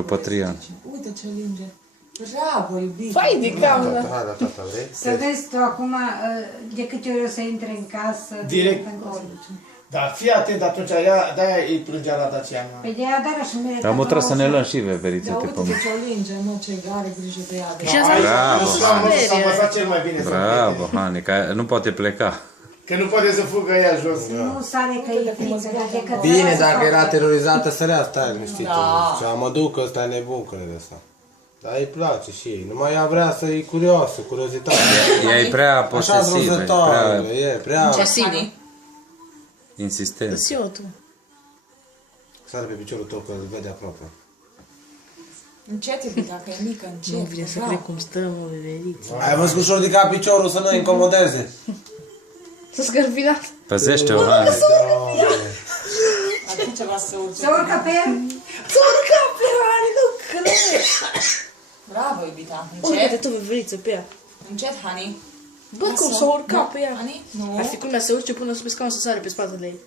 După 3 ani. Uite ce linge. Bravo, iubire. Fai de cameră. Hai la tata, vrei? Să vezi tu acum, de câte ori o să intre în casă, Direct. Da, fii atent atunci, de-aia îi plângea la Daciana. Pe de aia dar și mereu. Am trebuie să ne luăm și veverițe Dar pe uite pământ. ce o linge, mă, ce are grijă de ea. Și asta Bravo, S-a învățat cel mai bine. Bravo, Hani, că nu poate pleca. Că nu poate să fugă ea jos. Nu sare că e frică, dar de că... Bine, dacă era terorizată, sărea, stai liniștită. Da. Și mă duc că ăsta e nebun, crede asta. Dar îi place și ei. Numai ea vrea să-i curioasă, curiozitate. Ea e prea Așa posesivă, e rozătoare, prea e prea... Cine? insistentă. Și eu tu. Sare pe piciorul tău că îl vede aproape. Încet, iubire, dacă e mică, încet. Nu vine să cred cum stă, mă, veveriță. Ai văzut ușor ridica piciorul să nu incomodeze. S-a scărfinat. Păzește-o, Hani. Ar fi ceva să urce. Să urcă pe el? S-a urcat pe Hani, nu cred. Bravo, iubita. Urcă-te Încet. tu, veveriță, pe ea. Încet, Hani. Bă, cum s-a urcat pe ea. Hani? Nu. Ar fi culmea să urce până sub scaun să sare pe spatele ei.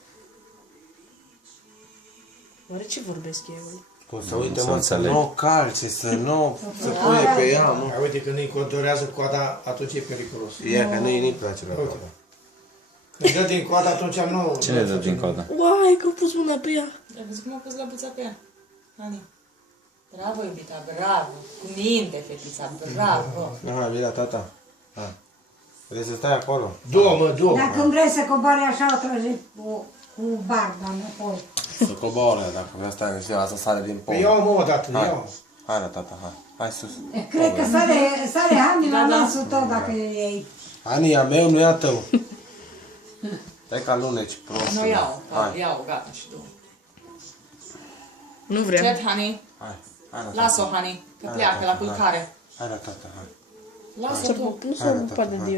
Oare ce vorbesc eu? Cum să uite, să mă, să înțeleg. nu o calce, să nu se pune pe ea, mă. Uite, când îi contorează coada, atunci e periculos. Ea, că nu-i nici place la coada. Când dă din coada, atunci nu... Cine dă din coadă? Uai, că a pus mâna pe ea. Ai văzut cum a pus lăbuța pe ea? Hani. Bravo, iubita, bravo. Cu minte, fetița, bravo. Hai, vii la tata. Hai. Vrei să stai acolo? Două, mă, două. Dacă îmi vrei să cobori așa, o trage cu barba înapoi. Să coboare, dacă vrea stai în ziua, să sare din pom. Păi iau mă o dată, Hai, iau. hai la tata, hai. Hai sus. Cred că sare Hani la nasul tău dacă e... Ani, a meu, nu e a tău. Stai ca luneci, prost. Nu iau, Hai, iau, gata și tu. Nu vreau. Încet, Hani. hai. Hai la tata. Lasă-o, Hani, că pleacă la culcare. Hai la tata, hai. Lasă-o tu. Nu s-a ocupat de Dio.